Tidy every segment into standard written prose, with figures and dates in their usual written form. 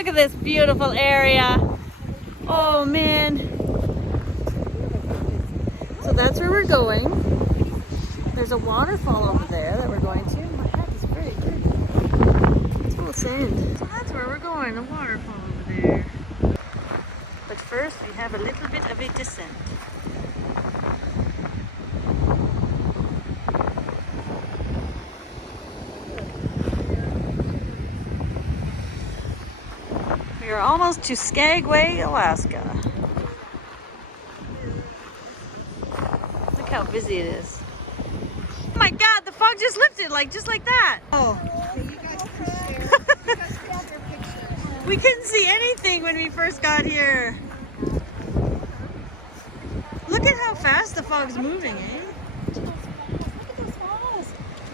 Look at this beautiful area. Oh man. So that's where we're going. There's a waterfall over there that we're going to. My hat is very good. It's full of sand. So that's where we're going, the waterfall over there. But first we have a little bit of a descent. We are almost to Skagway, Alaska. Look how busy it is. Oh my God, the fog just lifted, just like that. Oh. So you guys can share. You guys can share pictures. We couldn't see anything when we first got here. Look at how fast the fog's moving, eh? Look at those falls.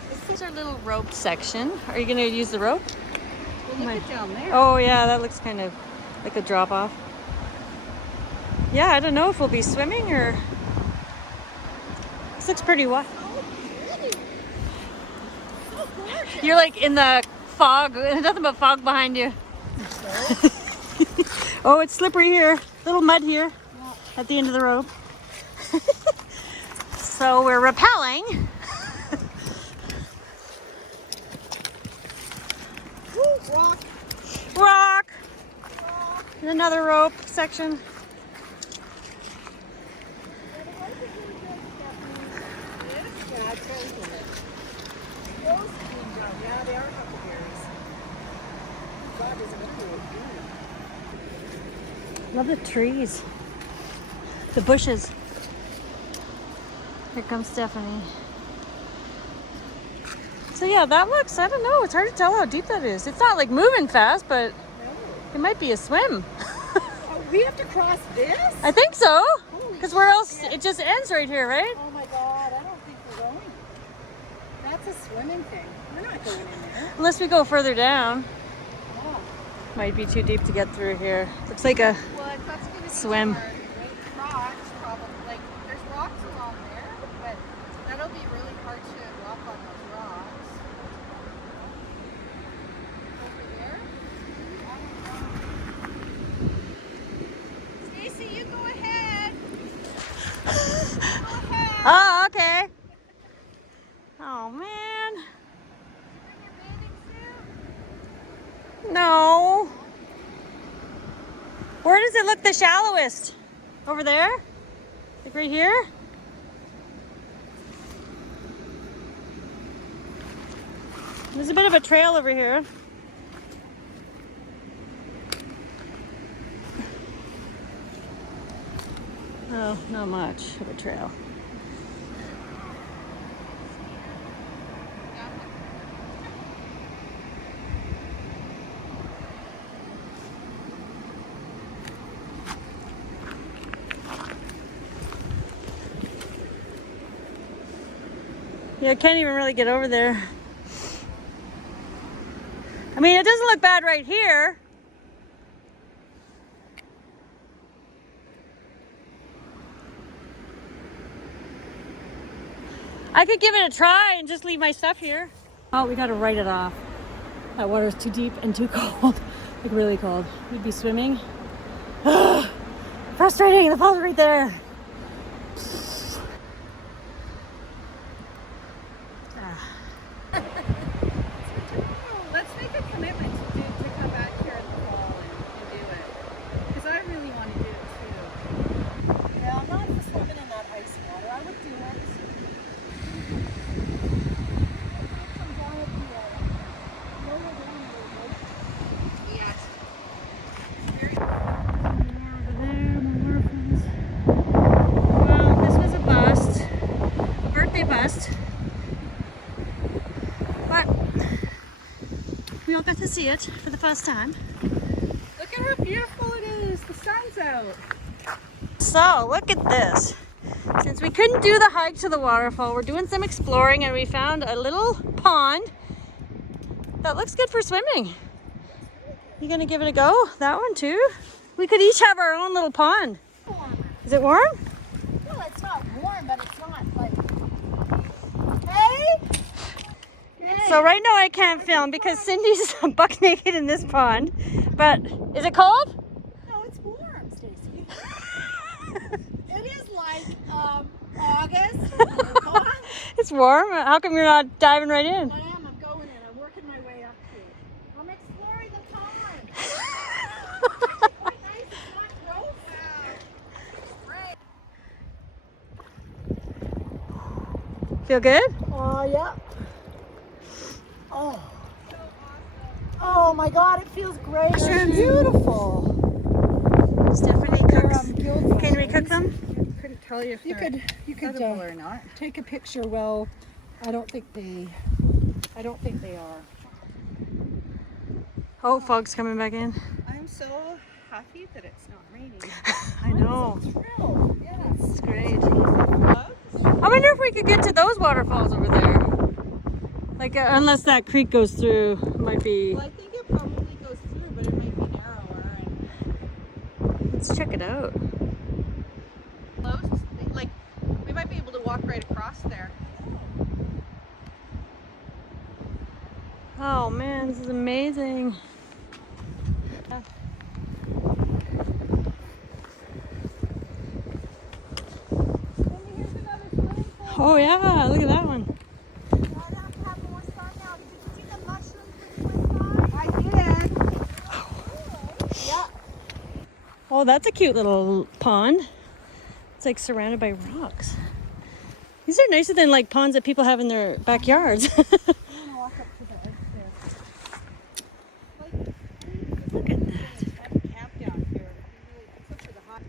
This is our little rope section. Are you going to use the rope? Well, look at down there. Oh yeah, that looks kind of like a drop off. Yeah, I don't know if we'll be swimming or... This looks pretty wide. You're like in the fog, nothing but fog behind you. Oh, it's slippery here. Little mud here at the end of the rope. So we're rappelling. Rock. Rock. And another rope section. Yeah, I told you. Those came down. Yeah, they are huckleberries. God, there's a huckleberry. Love the trees. The bushes. Here comes Stephanie. So yeah, that looks, I don't know, it's hard to tell how deep that is. It's not like moving fast, but it might be a swim. Oh, we have to cross this? I think so. Holy Because where else? shit. It just ends right here, right? Oh my God, I don't think we're going. That's a swimming thing. We're not going in there. Unless we go further down. Yeah. Might be too deep to get through here. Looks like a Well, that's going to be swim. hard. Rocks, probably. Like, there's rocks along there, but that'll be really hard to walk on those rocks. Over there? Stacy, you go ahead. Go ahead. Oh, okay. Oh man. Bring your bathing suit. No. Where does it look the shallowest? Over there? Like right here? There's a bit of a trail over here. Oh, not much of a trail. Yeah, I can't even really get over there. I mean, it doesn't look bad right here. I could give it a try and just leave my stuff here. Oh, we gotta write it off. That water's too deep and too cold. Like really cold. We'd be swimming. Frustrating, the fall's right there. Let's make a commitment to come back here in the fall and do it. Because I really want to do it too. Yeah, I'm not for swimming in that ice water. I would do it. Yes. Well, this was a bust. A birthday bust. But we all got to see it for the first time. Look at how beautiful it is. The sun's out. So, look at this. Since we couldn't do the hike to the waterfall, we're doing some exploring and we found a little pond that looks good for swimming. You gonna give it a go? That one too? We could each have our own little pond. Is it warm? Well, it's not warm, but it's not like... Hey! It's So right now I can't film because Cindy's buck naked in this pond. But is it cold? No, it's warm, Stacy. It is like August. It's warm. How come you're not diving right in? I am. I'm going in. I'm working my way up to it. I'm exploring the pond. It's quite nice. It's not gross. Great. Feel good? Yeah. Oh. Oh my God! It feels great. It's beautiful. Stephanie cooks. Can we cook them? I couldn't tell you if you could edible or not. Take a picture. Well, I don't think they are. Oh, fog's coming back in. I'm so happy that it's not raining. I know. Thrilled. Yes. It's great. I wonder if we could get to those waterfalls over there. Like, unless that creek goes through, it might be. Well, I think it probably goes through, but it might be narrower. And Let's check it out. close. Like, we might be able to walk right across there. Oh man, this is amazing. Oh yeah, look at that one. I did. Yeah. Oh, that's a cute little pond. It's like surrounded by rocks. These are nicer than like ponds that people have in their backyards. I'm gonna walk up to the edge there. Look at that. Have a camp down here. Except for the hot.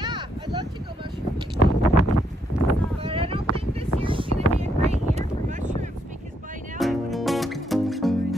Yeah, I'd love to go mushroom picking. But I don't think this year's gonna be a great year for mushrooms because by now I would have.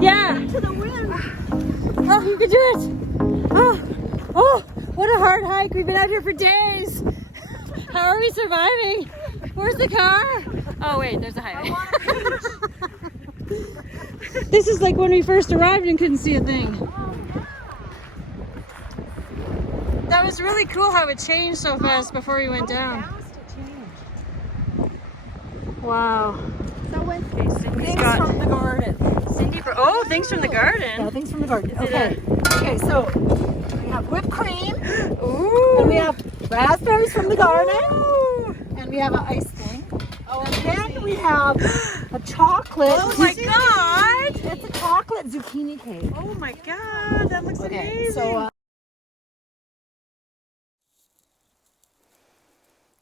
Yeah. To the wind. Oh, you can do it. Oh, what a hard hike. We've been out here for days. How are we surviving? Where's the car? Oh wait, there's a highway. This is like when we first arrived and couldn't see a thing. That was really cool how it changed so fast before we went down. Wow. So when Cindy's things got from the garden. Oh, things from the garden. Yeah, things from the garden. Okay. Okay, so we have whipped cream. Ooh. And we have raspberries from the garden. Ooh. And we have an ice thing. Oh, and then we have a chocolate. Oh my god! It's a chocolate zucchini cake. Oh my god, that looks amazing. So,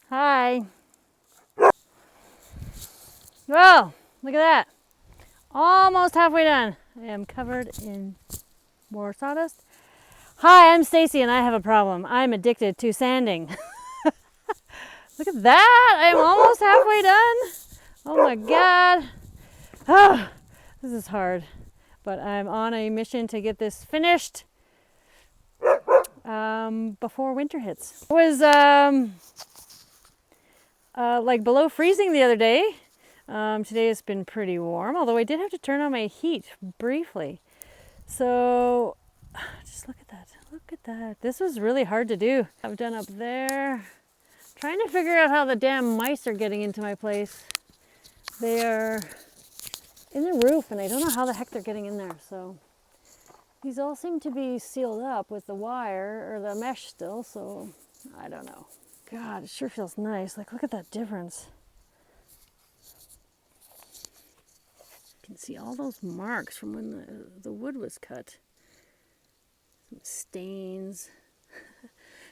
hi. Whoa, look at that. Almost halfway done. I am covered in more sawdust. Hi, I'm Stacy and I have a problem. I'm addicted to sanding. Look at that. I'm almost halfway done. Oh my god. Oh, this is hard. But I'm on a mission to get this finished before winter hits. It was like below freezing the other day. Today it's been pretty warm, although I did have to turn on my heat briefly. So just look at that. Look at that. This was really hard to do. I've done up there. Trying to figure out how the damn mice are getting into my place. They are in the roof and I don't know how the heck they're getting in there. So these all seem to be sealed up with the wire or the mesh still, so I don't know. God, it sure feels nice. Like, look at that difference. You can see all those marks from when the wood was cut. Some stains.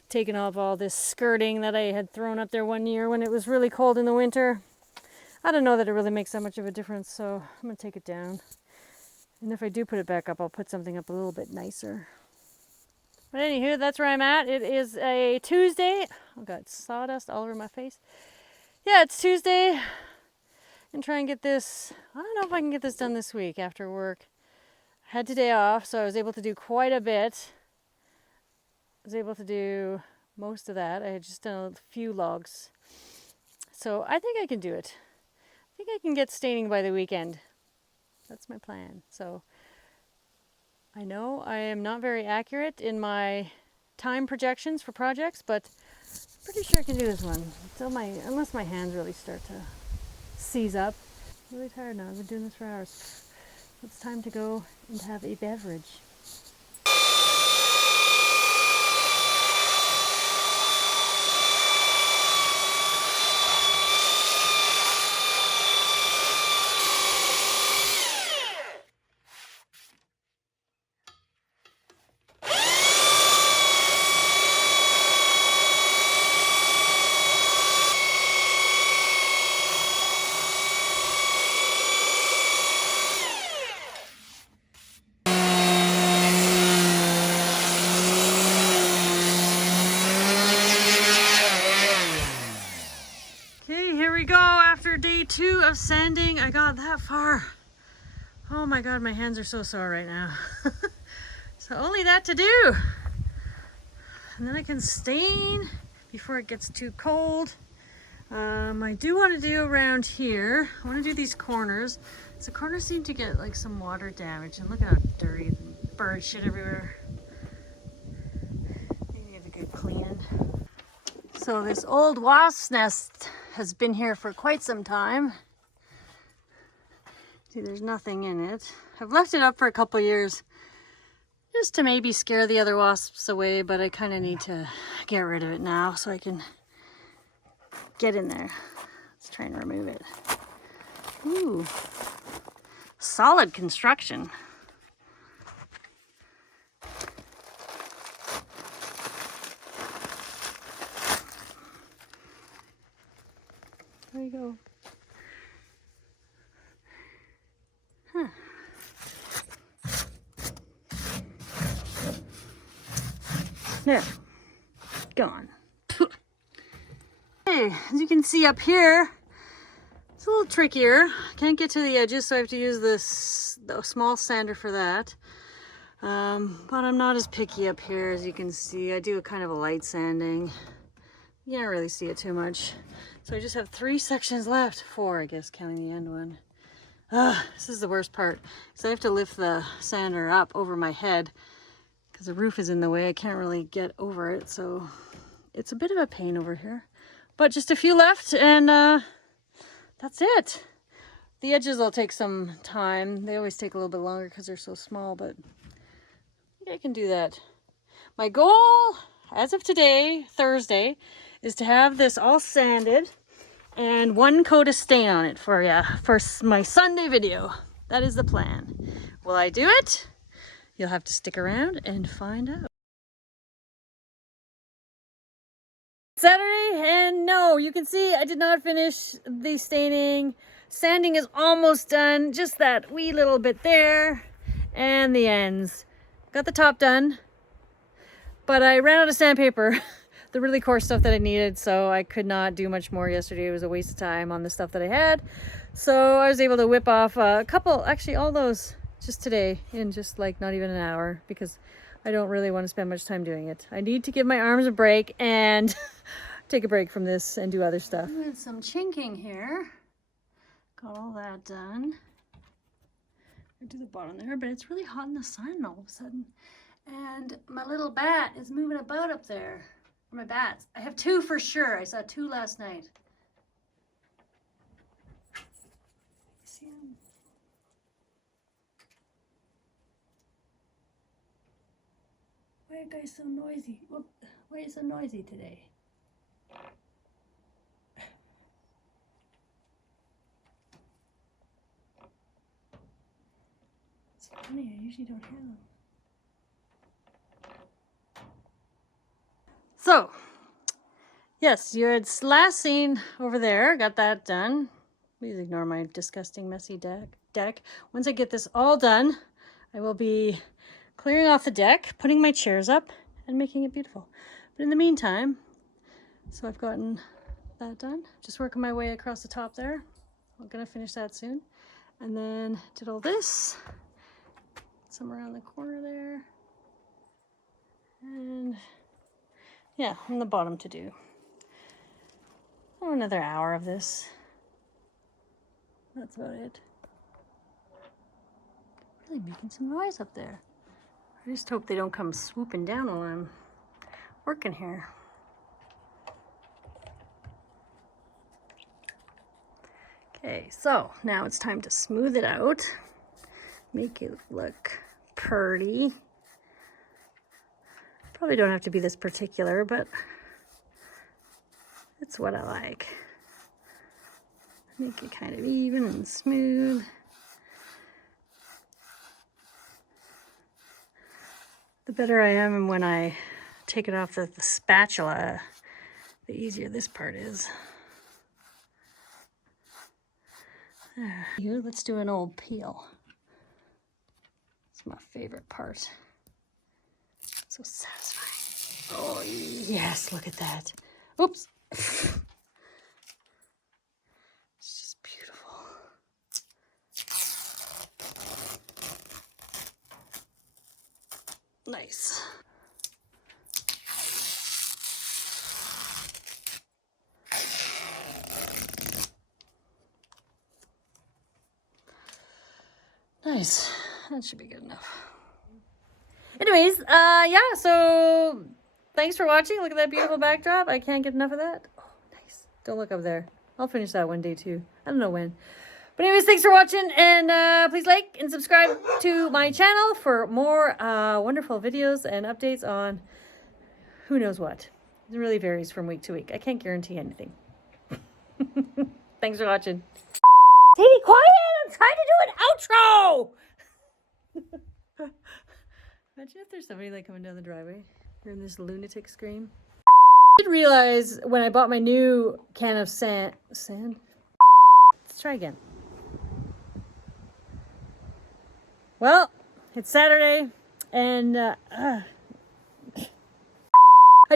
Taken off all this skirting that I had thrown up there one year when it was really cold in the winter. I don't know that it really makes that much of a difference, so I'm going to take it down. And if I do put it back up, I'll put something up a little bit nicer. But anywho, that's where I'm at. It is a Tuesday. Oh god, sawdust all over my face. Yeah, it's Tuesday. And try and get this, I don't know if I can get this done this week after work. I had today off, so I was able to do quite a bit. I was able to do most of that. I had just done a few logs. So I think I can do it. I think I can get staining by the weekend. That's my plan. So I know I am not very accurate in my time projections for projects, but I'm pretty sure I can do this one. Unless my hands really start to seize up. I'm really tired now. I've been doing this for hours. It's time to go and have a beverage. After day 2 of sanding, I got that far. Oh my god, my hands are so sore right now. So only that to do. And then I can stain before it gets too cold. I do want to do around here. I want to do these corners. So the corners seem to get like some water damage, and look how dirty the bird shit everywhere. Maybe give a good clean. So this old wasp's nest has been here for quite some time. See, there's nothing in it. I've left it up for a couple years just to maybe scare the other wasps away, but I kind of need to get rid of it now so I can get in there. Let's try and remove it. Ooh, solid construction. There you go. Huh. There. Gone. Okay, as you can see up here, it's a little trickier. Can't get to the edges, so I have to use the small sander for that. But I'm not as picky up here, as you can see. I do a kind of a light sanding. You can't really see it too much. So I just have 3 sections left. 4, I guess, counting the end one. This is the worst part. So I have to lift the sander up over my head because the roof is in the way. I can't really get over it, so it's a bit of a pain over here. But just a few left, and that's it. The edges will take some time. They always take a little bit longer because they're so small, but I think I can do that. My goal, as of today, Thursday, is to have this all sanded and 1 coat of stain on it for my Sunday video. That is the plan. Will I do it? You'll have to stick around and find out. Saturday, and no, you can see I did not finish the staining. Sanding is almost done, just that wee little bit there and the ends. Got the top done, but I ran out of sandpaper. The really coarse stuff that I needed, so I could not do much more yesterday. It was a waste of time on the stuff that I had. So I was able to whip off a couple, actually all those just today in just like not even an hour, because I don't really want to spend much time doing it. I need to give my arms a break and take a break from this and do other stuff. Doing some chinking here. Got all that done. I do the bottom there, but it's really hot in the sun all of a sudden. And my little bat is moving about up there. My bats. I have 2 for sure. I saw 2 last night. See them? Why are you guys so noisy? Why are you so noisy today? It's funny, I usually don't hear them. So, yes, your last scene over there, got that done. Please ignore my disgusting, messy deck. Once I get this all done, I will be clearing off the deck, putting my chairs up, and making it beautiful. But in the meantime, so I've gotten that done. Just working my way across the top there. I'm gonna finish that soon. And then did all this, some around the corner there. And yeah, on the bottom to do. Oh, another hour of this. That's about it. Really making some noise up there. I just hope they don't come swooping down while I'm working here. Okay, so now it's time to smooth it out. Make it look pretty. Probably don't have to be this particular, but it's what I like. Make it kind of even and smooth. The better I am when I take it off the spatula, the easier this part is. There. Here, let's do an old peel. It's my favorite part. So satisfying. Oh, yes, look at that. Oops. It's just beautiful. Nice. Nice. That should be good enough. Anyways, yeah, so thanks for watching. Look at that beautiful backdrop. I can't get enough of that. Oh, nice. Don't look up there. I'll finish that one day too. I don't know when. But anyways, thanks for watching, and please like and subscribe to my channel for more wonderful videos and updates on who knows what. It really varies from week to week. I can't guarantee anything. Thanks for watching. Stay quiet! I'm trying to do an outro! Imagine if there's somebody like coming down the driveway hearing this lunatic scream. I did realize when I bought my new can of sand. Let's try again. Well, it's Saturday, and I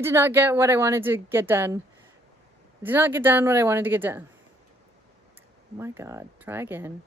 did not get what I wanted to get done. I did not get done what I wanted to get done. My God, try again.